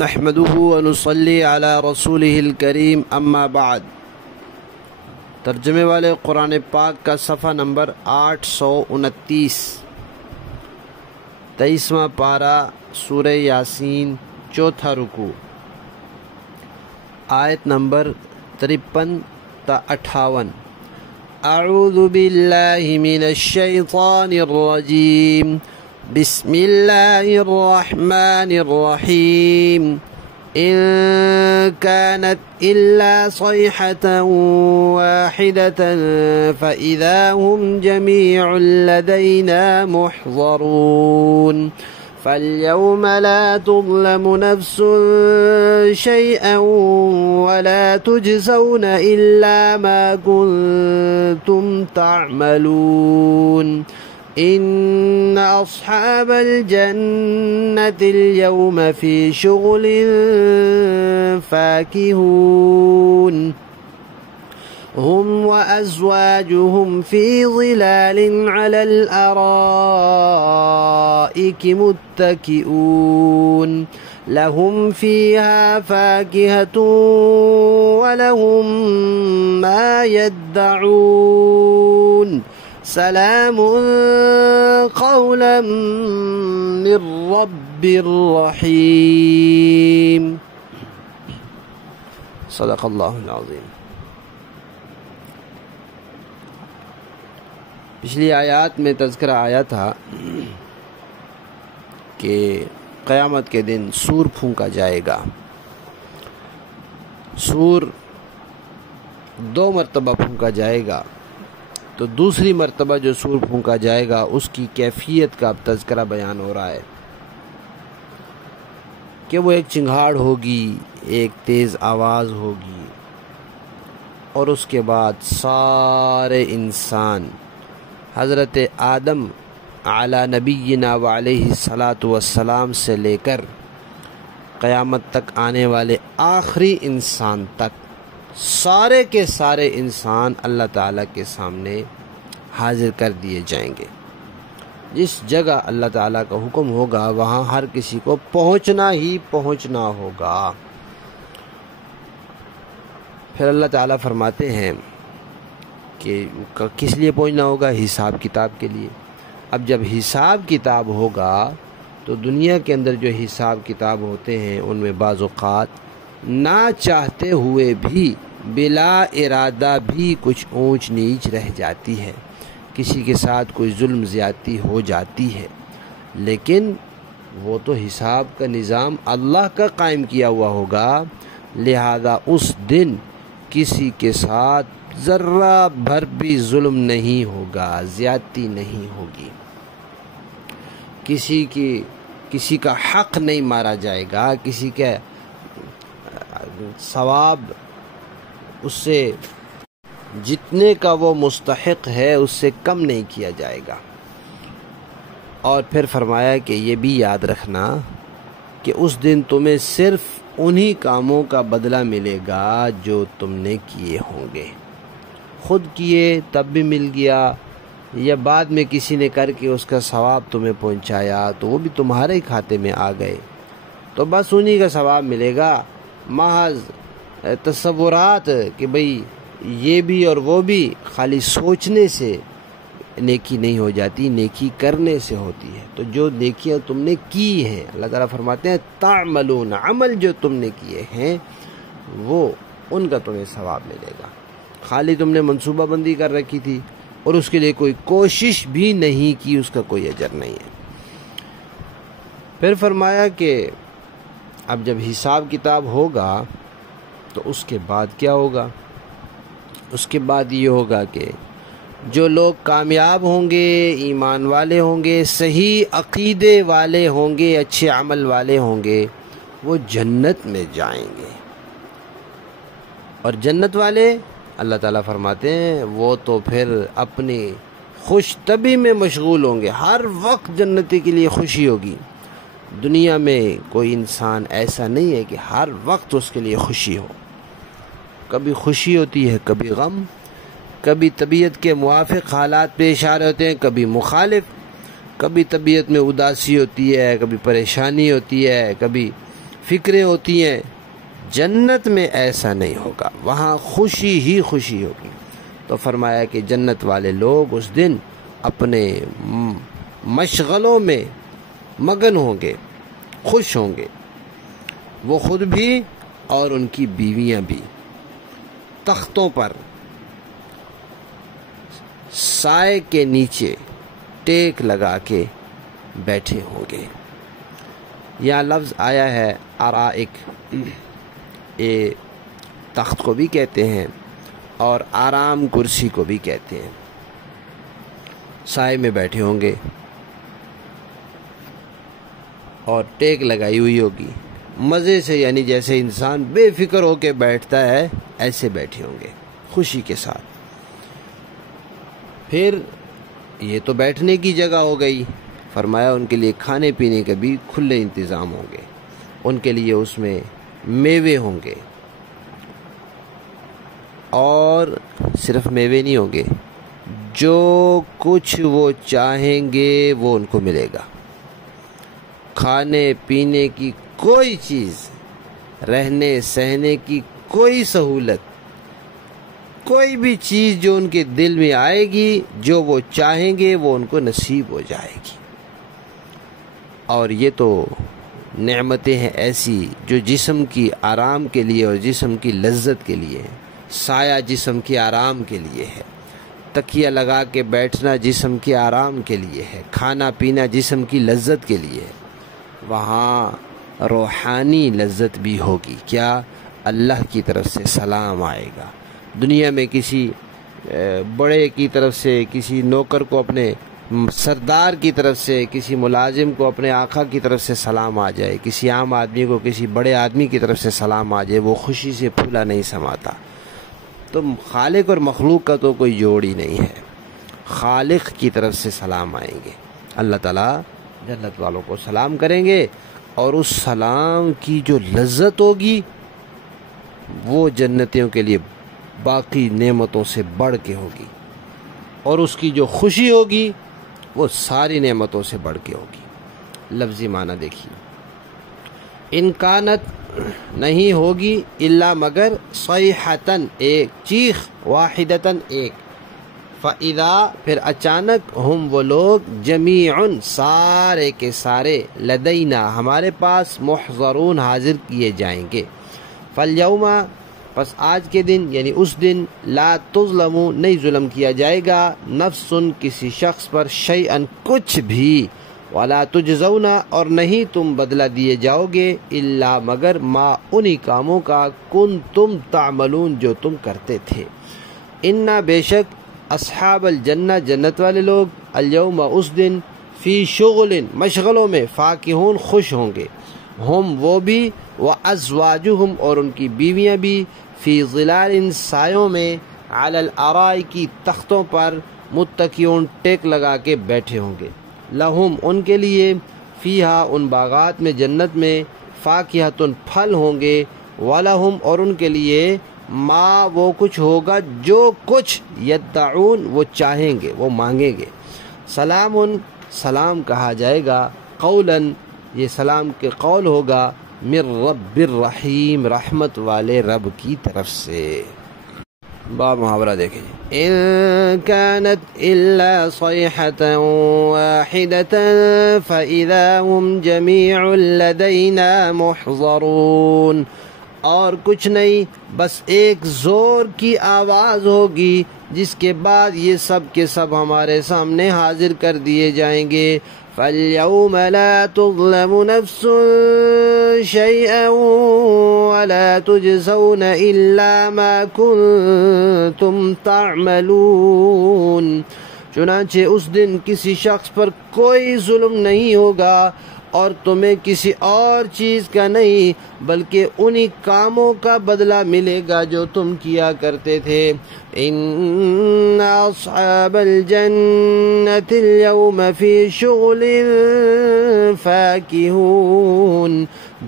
نحمده ونصلي على رسوله الکریم اما بعد۔ ترجمے والے قرآن پاک کا صفحہ نمبر 829، 23واں پارہ سورہ یاسین، چوتھا رکوع، آیت نمبر 53 تا 58۔ اعوذ باللہ من الشیطان الرجیم، بسم اللہ الرحمن الرحیم۔ إن كانت إلا صيحة واحدة فإذا هم جميع لدينا محضرون فاليوم لا تظلم نفس شيئا ولا تجزون إلا ما كنتم تعملون إن أصحاب الجنة اليوم في شغل فاكهون هم وأزواجهم في ظلال على الأرائك متكئون لهم فيها فاكهة ولهم ما يدعون سلام قولا من رب رحیم۔ صدق اللہ العظیم۔ پچھلی آیات میں تذکرہ آیا تھا کہ قیامت کے دن سور پھونکا جائے گا۔ سور 2 مرتبہ پھونکا جائے گا، تو دوسری مرتبہ جو سور پھونکا جائے گا اس کی کیفیت کا اب تذکرہ بیان ہو رہا ہے کہ وہ ایک چنگھاڑ ہوگی، ایک تیز آواز ہوگی، اور اس کے بعد سارے انسان حضرت آدم علی نبینا وعلیہ الصلاۃ والسلام سے لے کر قیامت تک آنے والے آخری انسان تک سارے کے سارے انسان اللہ تعالیٰ کے سامنے حاضر کر دیے جائیں گے۔ جس جگہ اللہ تعالیٰ کا حکم ہوگا وہاں ہر کسی کو پہنچنا ہی پہنچنا ہوگا۔ پھر اللہ تعالیٰ فرماتے ہیں کہ کس لیے پہنچنا ہوگا؟ حساب کتاب کے لیے۔ اب جب حساب کتاب ہوگا تو دنیا کے اندر جو حساب کتاب ہوتے ہیں ان میں بعض اوقات نہ چاہتے ہوئے بھی بلا ارادہ بھی کچھ اونچ نیچ رہ جاتی ہے، کسی کے ساتھ کوئی ظلم زیادتی ہو جاتی ہے، لیکن وہ تو حساب کا نظام اللہ کا قائم کیا ہوا ہوگا، لہذا اس دن کسی کے ساتھ ذرہ بھر بھی ظلم نہیں ہوگا، زیادتی نہیں ہوگی، کسی کا حق نہیں مارا جائے گا، کسی کا ثواب اس سے جتنے کا وہ مستحق ہے اس سے کم نہیں کیا جائے گا۔ اور پھر فرمایا کہ یہ بھی یاد رکھنا کہ اس دن تمہیں صرف انہی کاموں کا بدلہ ملے گا جو تم نے کیے ہوں گے، خود کیے تب بھی مل گیا، یا بعد میں کسی نے کر کے اس کا ثواب تمہیں پہنچایا تو وہ بھی تمہارے ہی کھاتے میں آ گئے، تو بس انہی کا ثواب ملے گا۔ محض تصورات کہ بھئی یہ بھی اور وہ بھی، خالی سوچنے سے نیکی نہیں ہو جاتی، نیکی کرنے سے ہوتی ہے۔ تو جو نیکیاں تم نے کی ہیں، اللہ تعالیٰ فرماتے ہیں تعملون، عمل جو تم نے کیے ہیں وہ ان کا تمہیں ثواب ملے گا۔ خالی تم نے منصوبہ بندی کر رکھی تھی اور اس کے لیے کوئی کوشش بھی نہیں کی، اس کا کوئی اجر نہیں ہے۔ پھر فرمایا کہ اب جب حساب کتاب ہوگا تو اس کے بعد کیا ہوگا؟ اس کے بعد یہ ہوگا کہ جو لوگ کامیاب ہوں گے، ایمان والے ہوں گے، صحیح عقیدے والے ہوں گے، اچھے عمل والے ہوں گے، وہ جنت میں جائیں گے۔ اور جنت والے اللہ تعالیٰ فرماتے ہیں وہ تو پھر اپنی خوش طبی میں مشغول ہوں گے، ہر وقت جنتی کے لیے خوشی ہوگی۔ دنیا میں کوئی انسان ایسا نہیں ہے کہ ہر وقت اس کے لیے خوشی ہو، کبھی خوشی ہوتی ہے، کبھی غم، کبھی طبیعت کے موافق حالات پیش آ رہے ہوتے ہیں، کبھی مخالف، کبھی طبیعت میں اداسی ہوتی ہے، کبھی پریشانی ہوتی ہے، کبھی فکریں ہوتی ہیں، جنت میں ایسا نہیں ہوگا، وہاں خوشی ہی خوشی ہوگی۔ تو فرمایا کہ جنت والے لوگ اس دن اپنے مشغلوں میں مگن ہوں گے، خوش ہوں گے، وہ خود بھی اور ان کی بیویاں بھی، تختوں پر سائے کے نیچے ٹیک لگا کے بیٹھے ہوں گے۔ یہاں لفظ آیا ہے ارائک، یہ تخت کو بھی کہتے ہیں اور آرام کرسی کو بھی کہتے ہیں۔ سائے میں بیٹھے ہوں گے اور ٹیک لگائی ہوئی ہوگی، مزے سے، یعنی جیسے انسان بے فکر ہو کے بیٹھتا ہے ایسے بیٹھے ہوں گے خوشی کے ساتھ۔ پھر یہ تو بیٹھنے کی جگہ ہو گئی، فرمایا ان کے لیے کھانے پینے کے بھی کھلے انتظام ہوں گے، ان کے لیے اس میں میوے ہوں گے، اور صرف میوے نہیں ہوں گے، جو کچھ وہ چاہیں گے وہ ان کو ملے گا۔ کھانے پینے کی کوئی چیز، رہنے سہنے کی کوئی سہولت، کوئی بھی چیز جو ان کے دل میں آئے گی، جو وہ چاہیں گے وہ ان کو نصیب ہو جائے گی۔ اور یہ تو نعمتیں ہیں ایسی جو جسم کی آرام کے لیے اور جسم کی لذت کے لیے ہے۔ سایہ جسم کے آرام کے لیے ہے، تکیہ لگا کے بیٹھنا جسم کے آرام کے لیے ہے، کھانا پینا جسم کی لذت کے لیے ہے۔ وہاں روحانی لذت بھی ہوگی، کیا؟ اللہ کی طرف سے سلام آئے گا۔ دنیا میں کسی بڑے کی طرف سے، کسی نوکر کو اپنے سردار کی طرف سے، کسی ملازم کو اپنے آقا کی طرف سے سلام آ جائے، کسی عام آدمی کو کسی بڑے آدمی کی طرف سے سلام آ جائے، وہ خوشی سے پھولا نہیں سماتا۔ تو خالق اور مخلوق کا تو کوئی جوڑ ہی نہیں ہے، خالق کی طرف سے سلام آئیں گے۔ اللہ تعالیٰ جنت والوں کو سلام کریں گے، اور اس سلام کی جو لذت ہوگی وہ جنتیوں کے لیے باقی نعمتوں سے بڑھ کے ہوگی، اور اس کی جو خوشی ہوگی وہ ساری نعمتوں سے بڑھ کے ہوگی۔ لفظی معنی دیکھیے، انکانت نہیں ہوگی الا مگر صیحتن، ایک چیخ، واحدتن ایک، فَإِذَا پھر اچانک، ہم وہ لوگ، جمیعن سارے کے سارے، لدینا ہمارے پاس، محضرون حاضر کیے جائیں گے۔ فَالْيَوْمَ پس آج کے دن، یعنی اس دن، لا تظلم نہیں ظلم کیا جائے گا، نفس کسی شخص پر، شیئن کچھ بھی، ولا تجزون اور نہیں تم بدلہ دیے جاؤ گے، الا مگر ما انہی کاموں کا، کنتم تعملون جو تم کرتے تھے۔ انا بے شک، اصحاب الجنہ جنت والے لوگ، الیوم اس دن، فی شغل مشغلوں میں، فاکہون خوش ہوں گے، ہم وہ بھی، وازواجہم اور ان کی بیویاں بھی، فی ظلال سایوں میں، علی الارائک تختوں پر، متکئون ٹیک لگا کے بیٹھے ہوں گے، لہم ان کے لیے، فیہا ان باغات میں جنت میں، فاکہۃ پھل ہوں گے، ولہم اور ان کے لیے، ما وہ کچھ ہوگا جو کچھ، یدعون وہ چاہیں گے، وہ مانگیں گے، سلام سلام کہا جائے گا، قولاً یہ سلام کے قول ہوگا، من رب الرحیم رحمت والے رب کی طرف سے۔ باب محاورہ دیکھیں، ان كانت الا صيحة واحدة فاذا هم جميع لدينا محضرون، اور کچھ نہیں، بس ایک زور کی آواز ہوگی جس کے بعد یہ سب کے سب ہمارے سامنے حاضر کر دیے جائیں گے۔ فَالْيَوْمَ لَا تُظْلَمُ نَفْسٌ شَيْئًا وَلَا تُجْزَوْنَ إِلَّا مَا كُنتُمْ تَعْمَلُونَ، چنانچہ اس دن کسی شخص پر کوئی ظلم نہیں ہوگا، اور تمہیں کسی اور چیز کا نہیں، بلکہ انہی کاموں کا بدلہ ملے گا جو تم کیا کرتے تھے۔ ان اصحاب الجنة اليوم فی شغل فاکہون،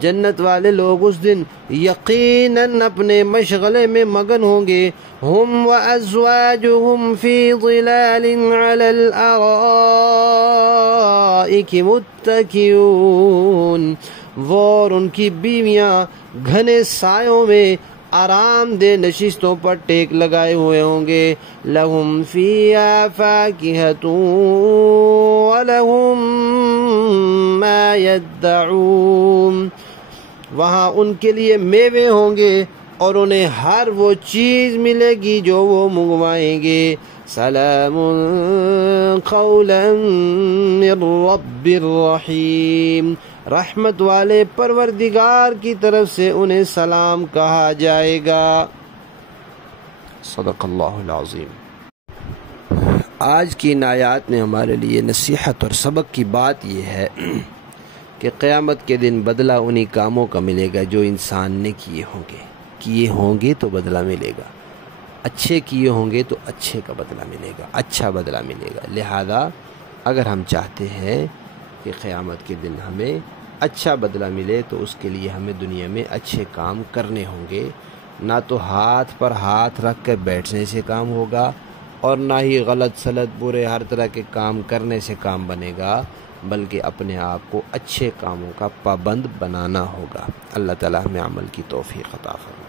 جنت والے لوگ اس دن یقیناً اپنے مشغلے میں مگن ہوں گے، ہم وازواجہم فی ظلال علی الارائک متکئون، وہ اور ان کی بیویاں گھنے سایوں میں آرام دہ نشستوں پر ٹیک لگائے ہوئے ہوں گے. لَهُمْ فِيهَا فَاكِهَةٌ وَلَهُمْ مَا يَدَّعُونَ. وہاں ان کے لیے میوے ہوں گے اور انہیں ہر وہ چیز ملے گی جو وہ منگوائیں گے. سلام قولا من رب الرحیم. رحمت والے پروردگار کی طرف سے انہیں سلام کہا جائے گا. صدق اللہ العظیم. آج کی ان آیات میں ہمارے لیے نصیحت اور سبق کی بات یہ ہے کہ قیامت کے دن بدلہ انہی کاموں کا ملے گا جو انسان نے کیے ہوں گے تو بدلہ ملے گا. اچھے کیے ہوں گے تو اچھے کا بدلہ ملے گا، اچھا بدلہ ملے گا. لہذا اگر ہم چاہتے ہیں کہ قیامت کے دن ہمیں اچھا بدلہ ملے تو اس کے لیے ہمیں دنیا میں اچھے کام کرنے ہوں گے. نہ تو ہاتھ پر ہاتھ رکھ کر بیٹھنے سے کام ہوگا اور نہ ہی غلط سلط برے ہر طرح کے کام کرنے سے کام بنے گا، بلکہ اپنے آپ کو اچھے کاموں کا پابند بنانا ہوگا. اللہ تعالی ہمیں عمل کی توفیق عطا فرمائے.